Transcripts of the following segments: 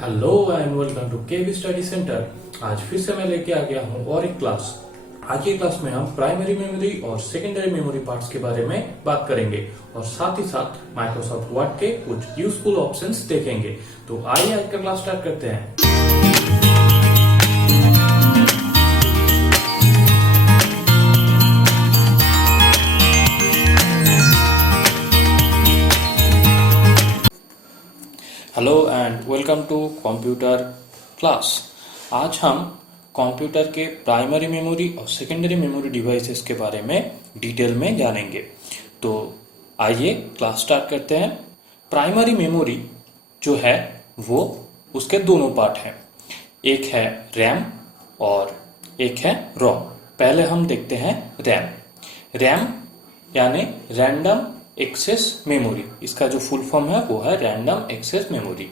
Hello and welcome to KV study centre. आज फिर से मैं लेके आ गया हूँ और एक क्लास। आज की क्लास में हम प्राइमरी मेमोरी और सेकेंडरी मेमोरी पार्ट्स के बारे में बात करेंगे और साथ ही साथ माइक्रोसॉफ्ट वर्ड के कुछ यूजफुल ऑप्शंस देखेंगे। तो आइए आज का क्लास स्टार्ट करते हैं। Hello and welcome to computer class. आज हम कंप्यूटर के प्राइमरी मेमोरी और सेकेंडरी मेमोरी डिवाइसेस के बारे में डिटेल में जानेंगे। तो आइए क्लास स्टार्ट करते हैं। प्राइमरी मेमोरी जो है वो उसके दोनों पार्ट हैं, एक है रैम और एक है रोम। पहले हम देखते हैं रैम। रैम यानी रैंडम एक्सेस मेमोरी, इसका जो फुल फॉर्म है वो है रैंडम एक्सेस मेमोरी।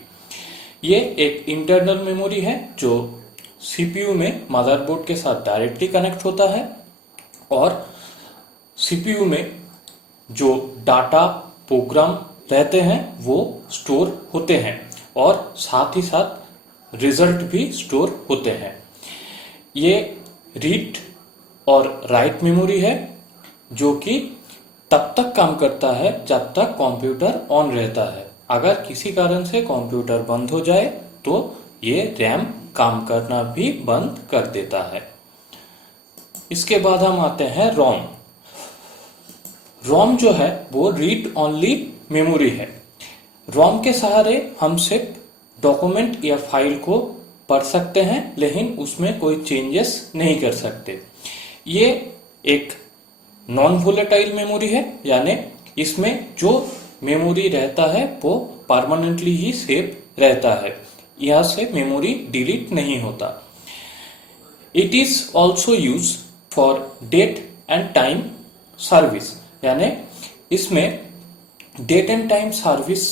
ये एक इंटरनल मेमोरी है जो सीपीयू में मदरबोर्ड के साथ डायरेक्टली कनेक्ट होता है और सीपीयू में जो डाटा प्रोग्राम रहते हैं वो स्टोर होते हैं और साथ ही साथ रिजल्ट भी स्टोर होते हैं। ये रीड और राइट मेमोरी है जो कि तब तक काम करता है जब तक कंप्यूटर ऑन रहता है। अगर किसी कारण से कंप्यूटर बंद हो जाए तो ये रैम काम करना भी बंद कर देता है। इसके बाद हम आते हैं रोम। रोम जो है वो रीड ओनली मेमोरी है। रोम के सहारे हम सिर्फ डॉक्यूमेंट या फाइल को पढ़ सकते हैं, लेकिन उसमें कोई चेंजेस नहीं कर सकते। ये एक नॉन वोलेटाइल मेमोरी है, यानी इसमें जो मेमोरी रहता है वो परमानेंटली ही सेव रहता है, यहां से मेमोरी डिलीट नहीं होता। It is also use for date and time service, यानी इसमें डेट एंड टाइम सर्विस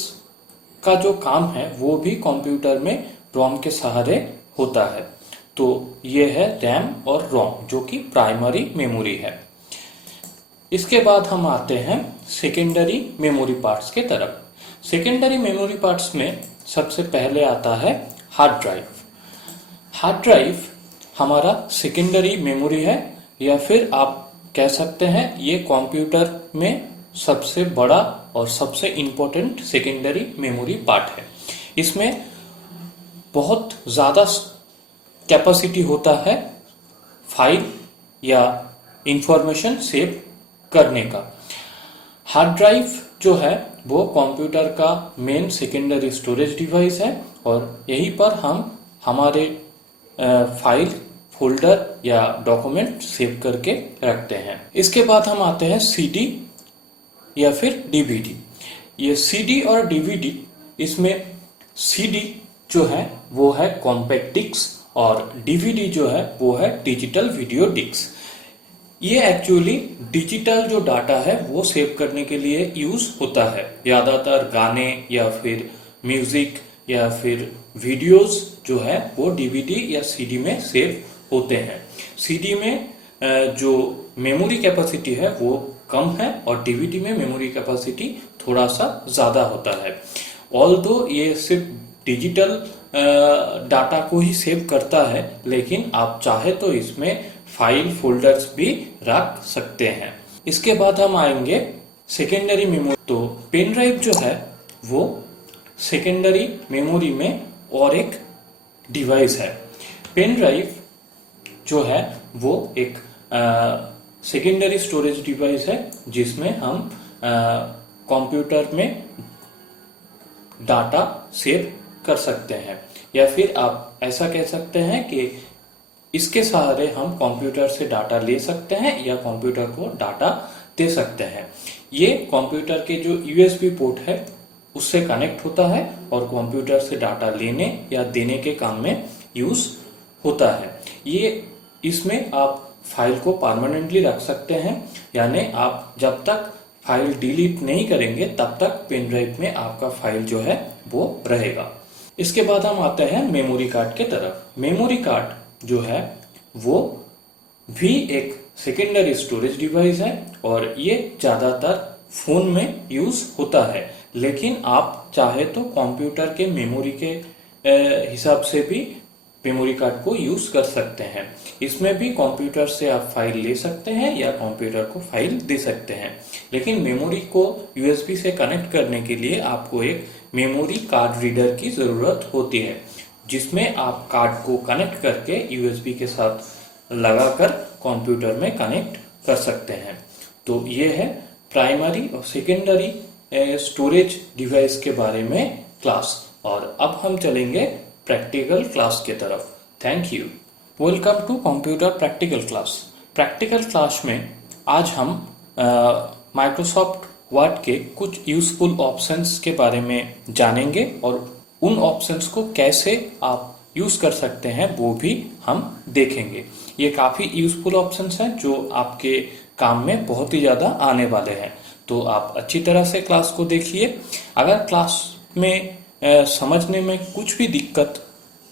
का जो काम है वो भी कंप्यूटर में रोम के सहारे होता है। तो ये है रैम और रोम जो कि प्राइमरी मेमोरी है। इसके बाद हम आते हैं सेकेंडरी मेमोरी पार्ट्स के तरफ। सेकेंडरी मेमोरी पार्ट्स में सबसे पहले आता है हार्ड ड्राइव। हार्ड ड्राइव हमारा सेकेंडरी मेमोरी है, या फिर आप कह सकते हैं ये कंप्यूटर में सबसे बड़ा और सबसे इम्पोर्टेंट सेकेंडरी मेमोरी पार्ट है। इसमें बहुत ज़्यादा कैपेसिटी होता है फाइल या इंफॉर्मेशन सेव करने का। हार्ड ड्राइव जो है वो कंप्यूटर का मेन सेकेंडरी स्टोरेज डिवाइस है और यहीं पर हम हमारे फाइल, फोल्डर या डॉक्यूमेंट सेव करके रखते हैं। इसके बाद हम आते हैं सीडी या फिर डीवीडी। ये सीडी और डीवीडी, इसमें सीडी जो है वो है कॉम्पैक्ट डिस्क और डीवीडी जो है वो है डिजिटल वीडियो डिस्क। ये एक्चुअली डिजिटल जो डाटा है वो सेव करने के लिए यूज होता है। ज्यादातर गाने या फिर म्यूजिक या फिर वीडियोस जो है वो डीवीडी या सीडी में सेव होते हैं। सीडी में जो मेमोरी कैपेसिटी है वो कम है और डीवीडी में मेमोरी कैपेसिटी थोड़ा सा ज्यादा होता है। ऑल्दो ये सिर्फ डिजिटल डाटा को ही सेव करता है, लेकिन आप चाहे तो इसमें फाइल, फोल्डर्स भी रख सकते हैं। इसके बाद हम आएंगे सेकेंडरी मेमोरी। तो पेन ड्राइव जो है वो सेकेंडरी मेमोरी में और एक डिवाइस है। पेन ड्राइव जो है वो एक सेकेंडरी स्टोरेज डिवाइस है जिसमें हम कंप्यूटर में डाटा सेव कर सकते हैं, या फिर आप ऐसा कह सकते हैं कि इसके सहारे हम कंप्यूटर से डाटा ले सकते हैं या कंप्यूटर को डाटा दे सकते हैं। ये कंप्यूटर के जो यूएसबी पोर्ट है उससे कनेक्ट होता है और कंप्यूटर से डाटा लेने या देने के काम में यूज होता है। ये इसमें आप फाइल को परमानेंटली रख सकते हैं, यानी आप जब तक फाइल डिलीट नहीं करेंगे तब तक पेन ड्राइव में आपका फाइल जो है वो रहेगा। इसके बाद हम आते हैं मेमोरी कार्ड के तरफ। मेमोरी कार्ड जो है वो भी एक सेकेंडरी स्टोरेज डिवाइस है और ये ज्यादातर फोन में यूज होता है, लेकिन आप चाहे तो कंप्यूटर के मेमोरी के हिसाब से भी मेमोरी कार्ड को यूज कर सकते हैं। इसमें भी कंप्यूटर से आप फाइल ले सकते हैं या कंप्यूटर को फाइल दे सकते हैं, लेकिन मेमोरी को यूएसबी से कनेक्ट करने के लिए आपको एक मेमोरी कार्ड रीडर की जरूरत होती है, जिसमें आप कार्ड को कनेक्ट करके यूएसबी के साथ लगाकर कंप्यूटर में कनेक्ट कर सकते हैं। तो ये है प्राइमरी और सेकेंडरी स्टोरेज डिवाइस के बारे में क्लास। और अब हम चलेंगे प्रैक्टिकल क्लास के तरफ। Thank you. Welcome to computer practical class. Practical class में आज हम माइक्रोसॉफ्ट वर्ड के कुछ यूजफुल ऑप्शंस के बारे में जानेंगे और उन ऑप्शंस को कैसे आप यूज कर सकते हैं वो भी हम देखेंगे। ये काफी यूजफुल ऑप्शंस हैं जो आपके काम में बहुत ही ज्यादा आने वाले हैं, तो आप अच्छी तरह से क्लास को देखिए। अगर क्लास में समझने में कुछ भी दिक्कत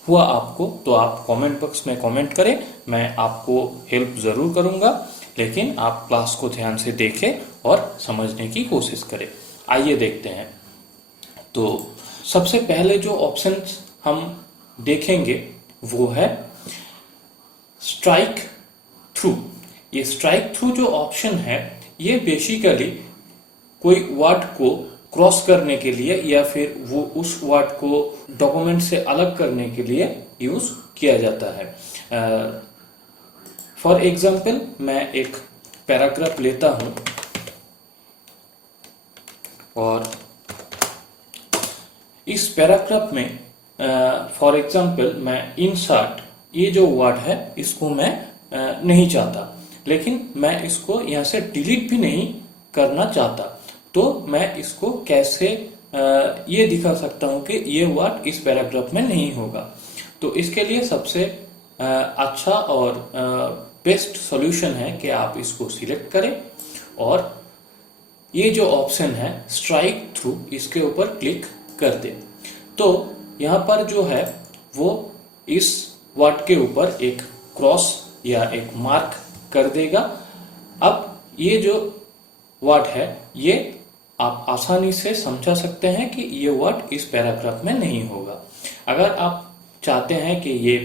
हुआ आपको तो आप कमेंट बॉक्स में कमेंट करें, मैं आपको हेल्प जरूर करूंगा, लेकिन आप क्लास को ध्यान से देखें और समझने की कोशिश करें। आइए देखते हैं। तो सबसे पहले जो ऑप्शन हम देखेंगे वो है स्ट्राइक थ्रू। ये स्ट्राइक थ्रू जो ऑप्शन है ये बेसिकली कोई वर्ड को क्रॉस करने के लिए या फिर वो उस वर्ड को डॉक्यूमेंट से अलग करने के लिए यूज किया जाता है। फॉर एग्जाम्पल मैं एक पैराग्राफ लेता हूं और इस पैराग्राफ में फॉर एग्जाम्पल मैं इंसर्ट ये जो वर्ड है इसको मैं नहीं चाहता, लेकिन मैं इसको यहाँ से डिलीट भी नहीं करना चाहता, तो मैं इसको कैसे ये दिखा सकता हूं कि ये वर्ड इस पैराग्राफ में नहीं होगा। तो इसके लिए सबसे अच्छा और बेस्ट सॉल्यूशन है कि आप इसको सिलेक्ट करें और ये जो ऑप्शन है स्ट्राइक थ्रू इसके ऊपर क्लिक कर दें। तो यहाँ पर जो है वो इस वर्ड के ऊपर एक क्रॉस या एक मार्क कर देगा। अब ये जो वर्ड है ये आप आसानी से समझा सकते हैं कि ये वर्ड इस पैराग्राफ में नहीं होगा। अगर आप चाहते हैं कि ये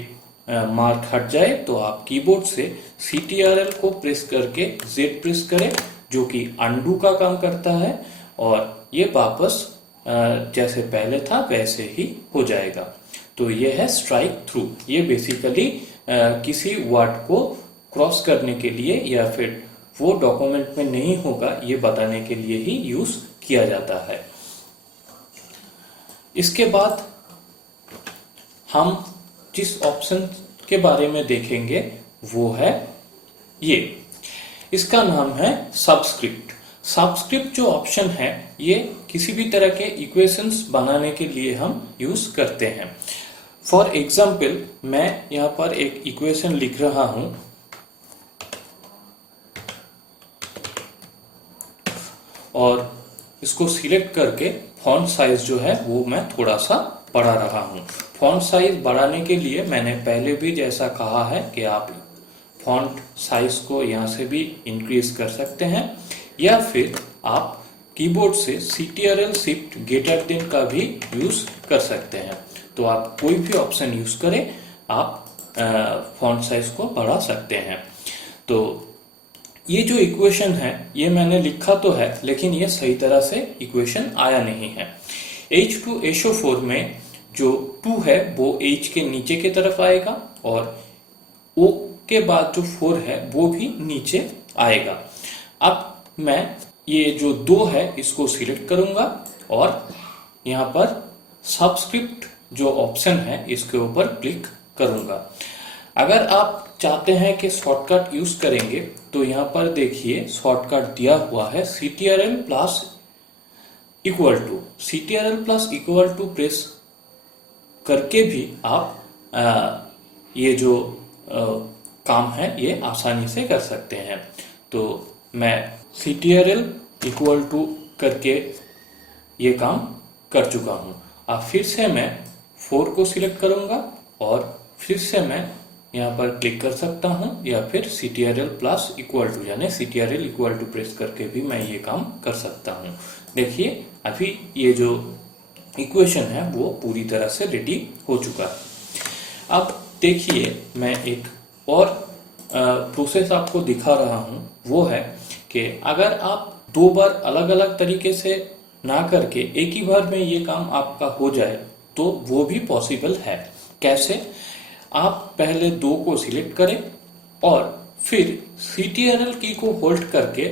मार्क हट जाए तो आप कीबोर्ड से CTRL को प्रेस करके Z प्रेस करें, जो कि अनडू का काम करता है, और ये वापस जैसे पहले था वैसे ही हो जाएगा। तो ये है स्ट्राइक थ्रू। ये बेसिकली किसी वर्ड को क्रॉस करने के लिए या फिर वो डॉक्यूमेंट में नहीं होगा ये बताने के लिए ही यूज किया जाता है। इसके बाद हम जिस ऑप्शन के बारे में देखेंगे वो है ये, इसका नाम है सबस्क्रिप्ट। सबस्क्रिप्ट जो ऑप्शन है ये किसी भी तरह के इक्वेशंस बनाने के लिए हम यूज करते हैं। फॉर एग्जाम्पल मैं यहाँ पर एक इक्वेशन लिख रहा हूं और इसको सिलेक्ट करके फॉन्ट साइज जो है वो मैं थोड़ा सा बढ़ा रहा हूं। फॉन्ट साइज बढ़ाने के लिए मैंने पहले भी जैसा कहा है कि आप फॉन्ट साइज को यहाँ से भी इंक्रीज कर सकते हैं या फिर आप कीबोर्ड से CTRL शिफ्ट ग्रेटर देन का भी यूज कर सकते हैं। तो आप कोई भी ऑप्शन यूज करें, आप फॉन्ट साइज को बढ़ा सकते हैं। तो ये जो इक्वेशन है ये मैंने लिखा तो है, लेकिन ये सही तरह से इक्वेशन आया नहीं है। H2SO4 में जो 2 है वो H के नीचे की तरफ आएगा और O के बाद जो 4 है वो भी नीचे आएगा। अब मैं ये जो 2 है इसको सिलेक्ट करूंगा और यहाँ पर सबस्क्रिप्ट जो ऑप्शन है इसके ऊपर क्लिक करूंगा। अगर आप चाहते हैं कि शॉर्टकट यूज करेंगे तो यहाँ पर देखिए शॉर्टकट दिया हुआ है CTRL plus equal to. CTRL plus equal to press करके भी आप ये जो काम है ये आसानी से कर सकते हैं। तो मैं CTRL इक्वल टू करके ये काम कर चुका हूं। अब फिर से मैं 4 को सिलेक्ट करूंगा और फिर से मैं यहाँ पर क्लिक कर सकता हूँ या फिर CTRL प्लस इक्वल टू यानी CTRL इक्वल टू प्रेस करके भी मैं ये काम कर सकता हूँ। देखिए अभी ये जो इक्वेशन है वो पूरी तरह से रेडी हो चुका है। अब देखिए मैं एक और प्रोसेस आपको दिखा रहा हूं, वो है कि अगर आप दो बार अलग अलग तरीके से ना करके एक ही बार में ये काम आपका हो जाए तो वो भी पॉसिबल है। कैसे? आप पहले 2 को सिलेक्ट करें और फिर CTRL की को होल्ड करके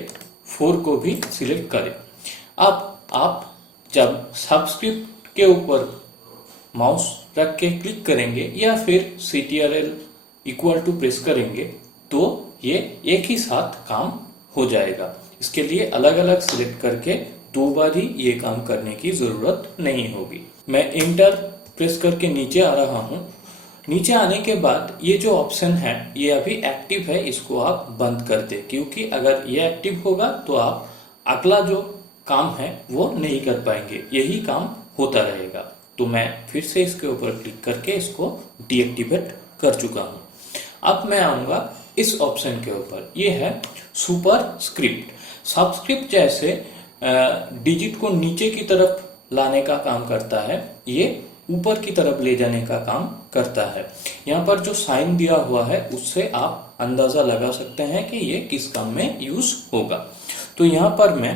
4 को भी सिलेक्ट करें। अब आप जब सबस्क्रिप्ट के ऊपर माउस रख के क्लिक करेंगे या फिर CTRL इक्वल टू प्रेस करेंगे तो ये एक ही साथ काम हो जाएगा। इसके लिए अलग अलग सिलेक्ट करके 2 बार ही ये काम करने की जरूरत नहीं होगी। मैं इंटर प्रेस करके नीचे आ रहा हूं। नीचे आने के बाद ये जो ऑप्शन है ये अभी एक्टिव है, इसको आप बंद कर दें, क्योंकि अगर ये एक्टिव होगा तो आप अगला जो काम है वो नहीं कर पाएंगे, यही काम होता रहेगा। तो मैं फिर से इसके ऊपर क्लिक करके इसको डीएक्टिवेट कर चुका हूं। अब मैं आऊंगा इस ऑप्शन के ऊपर, ये है सुपरस्क्रिप्ट। सबस्क्रिप्ट जैसे डिजिट को नीचे की तरफ लाने का काम करता है, ये ऊपर की तरफ ले जाने का काम करता है। यहाँ पर जो साइन दिया हुआ है उससे आप अंदाजा लगा सकते हैं कि ये किस काम में यूज होगा। तो यहाँ पर मैं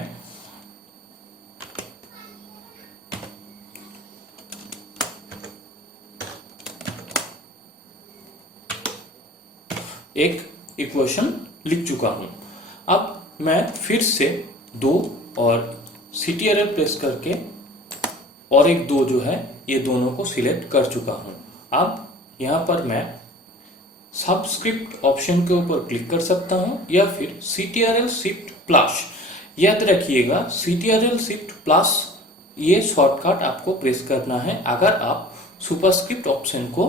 एक इक्वेशन लिख चुका हूं। अब मैं फिर से 2 और CTRL प्रेस करके और एक 2 जो है ये दोनों को सिलेक्ट कर चुका हूं। अब यहां पर मैं सबस्क्रिप्ट ऑप्शन के ऊपर क्लिक कर सकता हूं या फिर CTRL शिफ्ट प्लस। याद रखिएगा CTRL शिफ्ट प्लस ये शॉर्टकट आपको प्रेस करना है अगर आप सुपरस्क्रिप्ट ऑप्शन को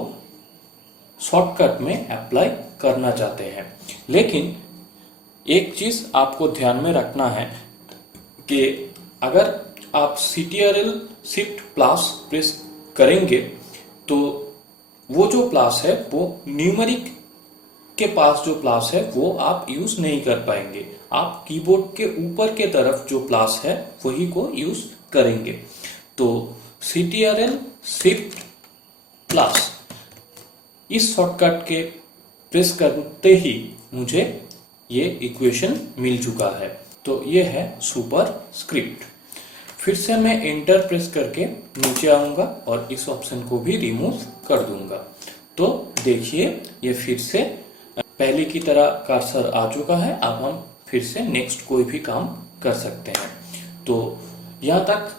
शॉर्टकट में अप्लाई करना चाहते हैं। लेकिन एक चीज आपको ध्यान में रखना है कि अगर आप CTRL शिफ्ट प्लस प्रेस करेंगे तो वो जो प्लस है वो न्यूमेरिक के पास जो प्लस है वो आप यूज नहीं कर पाएंगे। आप कीबोर्ड के ऊपर के तरफ जो प्लस है वही को यूज करेंगे। तो CTRL शिफ्ट प्लस इस शॉर्टकट के प्रेस करते ही मुझे ये इक्वेशन मिल चुका है। तो ये है सुपरस्क्रिप्ट। फिर से मैं एंटर प्रेस करके नीचे आऊंगा और इस ऑप्शन को भी रिमूव कर दूंगा। तो देखिए ये फिर से पहले की तरह कर्सर आ चुका है। अब हम फिर से नेक्स्ट कोई भी काम कर सकते हैं। तो यहाँ तक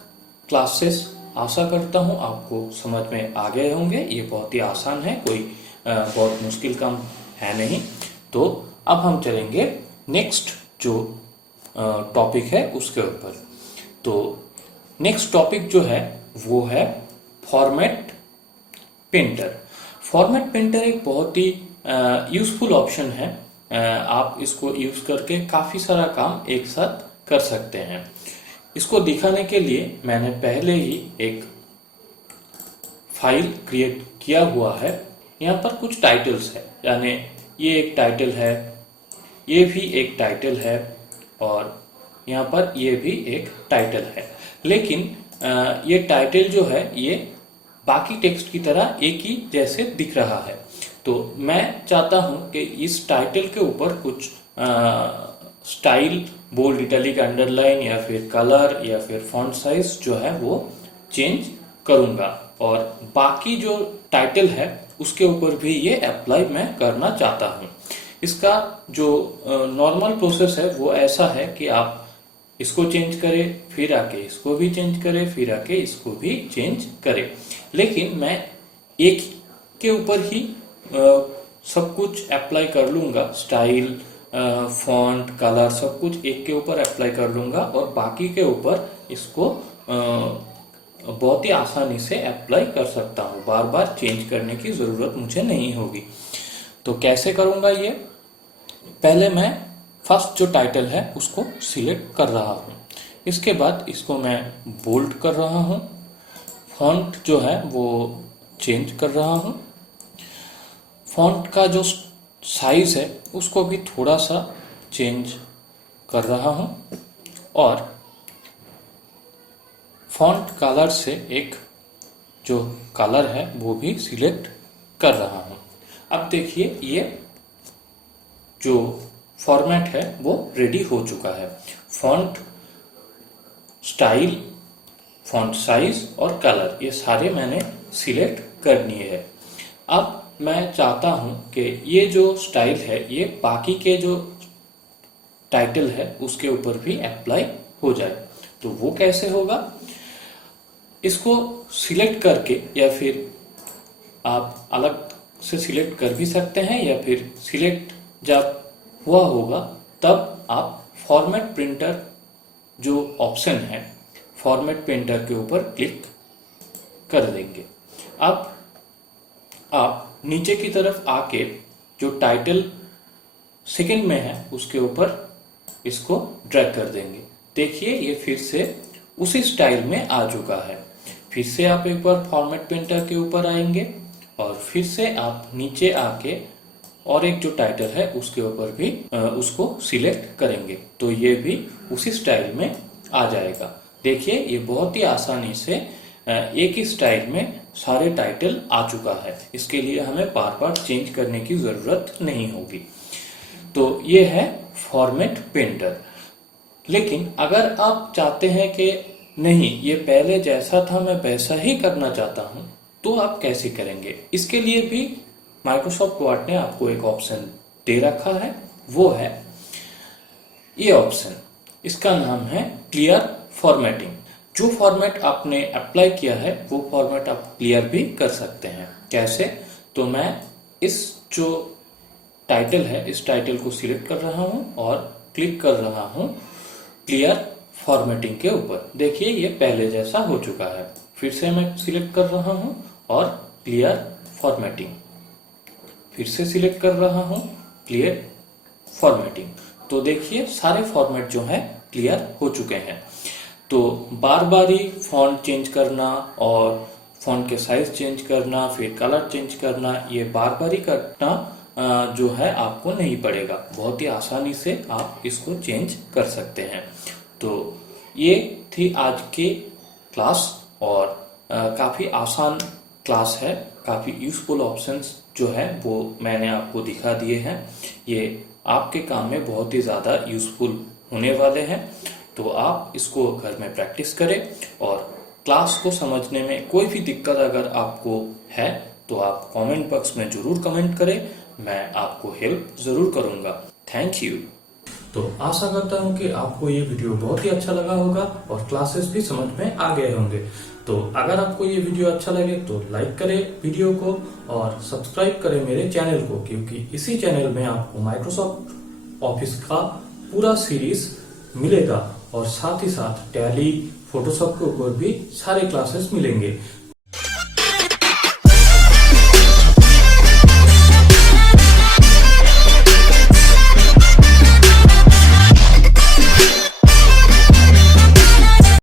क्लासेस आशा करता हूँ आपको समझ में आ गए होंगे। ये बहुत ही आसान है, कोई बहुत मुश्किल काम है नहीं। तो अब हम चलेंगे नेक्स्ट जो टॉपिक है उसके ऊपर। तो नेक्स्ट टॉपिक जो है वो है फॉर्मेट पेंटर। फॉर्मेट पेंटर एक बहुत ही यूजफुल ऑप्शन है। आप इसको यूज करके काफी सारा काम एक साथ कर सकते हैं। इसको दिखाने के लिए मैंने पहले ही एक फाइल क्रिएट किया हुआ है। यहाँ पर कुछ टाइटल्स है, यानी ये एक टाइटल है, ये भी एक टाइटल है और यहाँ पर ये भी एक टाइटल है। लेकिन ये टाइटल जो है ये बाकी टेक्स्ट की तरह एक ही जैसे दिख रहा है। तो मैं चाहता हूं कि इस टाइटल के ऊपर कुछ स्टाइल, बोल्ड, इटैलिक, अंडरलाइन या फिर कलर या फिर फॉन्ट साइज जो है वो चेंज करूंगा और बाकी जो टाइटल है उसके ऊपर भी ये अप्लाई मैं करना चाहता हूं। इसका जो नॉर्मल प्रोसेस है वो ऐसा है कि आप इसको चेंज करें, फिर आके इसको भी चेंज करें, फिर आके इसको भी चेंज करें। लेकिन मैं एक के ऊपर ही सब कुछ अप्लाई कर लूंगा। स्टाइल, फॉन्ट, कलर सब कुछ एक के ऊपर अप्लाई कर लूंगा और बाकी के ऊपर इसको बहुत ही आसानी से अप्लाई कर सकता हूँ। बार बार चेंज करने की जरूरत मुझे नहीं होगी। तो कैसे करूंगा ये? पहले मैं फर्स्ट जो टाइटल है उसको सिलेक्ट कर रहा हूँ। इसके बाद इसको मैं बोल्ड कर रहा हूँ। फॉन्ट जो है वो चेंज कर रहा हूँ। फॉन्ट का जो साइज है उसको भी थोड़ा सा चेंज कर रहा हूँ और फॉन्ट कलर से एक जो कलर है वो भी सिलेक्ट कर रहा हूं। अब देखिए ये जो फॉर्मेट है वो रेडी हो चुका है। फॉन्ट स्टाइल, फॉन्ट साइज और कलर ये सारे मैंने सिलेक्ट कर लिए है। अब मैं चाहता हूं कि ये जो स्टाइल है ये बाकी के जो टाइटल है उसके ऊपर भी अप्लाई हो जाए। तो वो कैसे होगा, इसको सिलेक्ट करके या फिर आप अलग से सिलेक्ट कर भी सकते हैं, या फिर सिलेक्ट जब हुआ होगा तब आप फॉर्मेट प्रिंटर जो ऑप्शन है फॉर्मेट प्रिंटर के ऊपर क्लिक कर देंगे। अब आप नीचे की तरफ आके जो टाइटल सेकंड में है उसके ऊपर इसको ड्रैग कर देंगे। देखिए ये फिर से उसी स्टाइल में आ चुका है। फिर से आप एक बार फॉर्मेट प्रिंटर के ऊपर आएंगे और फिर से आप नीचे आके और एक जो टाइटल है उसके ऊपर भी उसको सिलेक्ट करेंगे तो ये भी उसी स्टाइल में आ जाएगा। देखिए ये बहुत ही आसानी से एक ही स्टाइल में सारे टाइटल आ चुका है। इसके लिए हमें बार बार चेंज करने की जरूरत नहीं होगी। तो ये है फॉर्मेट प्रिंटर। लेकिन अगर आप चाहते हैं कि नहीं ये पहले जैसा था मैं वैसा ही करना चाहता हूं, तो आप कैसे करेंगे? इसके लिए भी माइक्रोसॉफ्ट वर्ड ने आपको एक ऑप्शन दे रखा है, वो है ये ऑप्शन। इसका नाम है क्लियर फॉर्मेटिंग। जो फॉर्मेट आपने अप्लाई किया है वो फॉर्मेट आप क्लियर भी कर सकते हैं। कैसे? तो मैं इस जो टाइटल है इस टाइटल को सिलेक्ट कर रहा हूं और क्लिक कर रहा हूं क्लियर फॉर्मेटिंग के ऊपर। देखिए ये पहले जैसा हो चुका है। फिर से मैं सिलेक्ट कर रहा हूं और क्लियर फॉर्मेटिंग, फिर से सिलेक्ट कर रहा हूं क्लियर फॉर्मेटिंग। तो देखिए सारे फॉर्मेट जो है क्लियर हो चुके हैं। तो बार बार ही फॉन्ट चेंज करना और फॉन्ट के साइज चेंज करना फिर कलर चेंज करना, ये बार बार ही करना जो है आपको नहीं पड़ेगा। बहुत ही आसानी से आप इसको चेंज कर सकते हैं। तो ये थी आज की क्लास और काफ़ी आसान क्लास है। काफ़ी यूजफुल ऑप्शंस जो है वो मैंने आपको दिखा दिए हैं। ये आपके काम में बहुत ही ज़्यादा यूजफुल होने वाले हैं। तो आप इसको घर में प्रैक्टिस करें और क्लास को समझने में कोई भी दिक्कत अगर आपको है तो आप कमेंट बॉक्स में ज़रूर कमेंट करें, मैं आपको हेल्प ज़रूर करूँगा। Thank you. तो आशा करता हूँ कि आपको ये वीडियो बहुत ही अच्छा लगा होगा और क्लासेस भी समझ में आ गए होंगे। तो अगर आपको ये वीडियो अच्छा लगे तो लाइक करें वीडियो को और सब्सक्राइब करें मेरे चैनल को, क्योंकि इसी चैनल में आपको माइक्रोसॉफ्ट ऑफिस का पूरा सीरीज मिलेगा और साथ ही साथ टैली फोटोशॉप के ऊपर भी सारे क्लासेस मिलेंगे।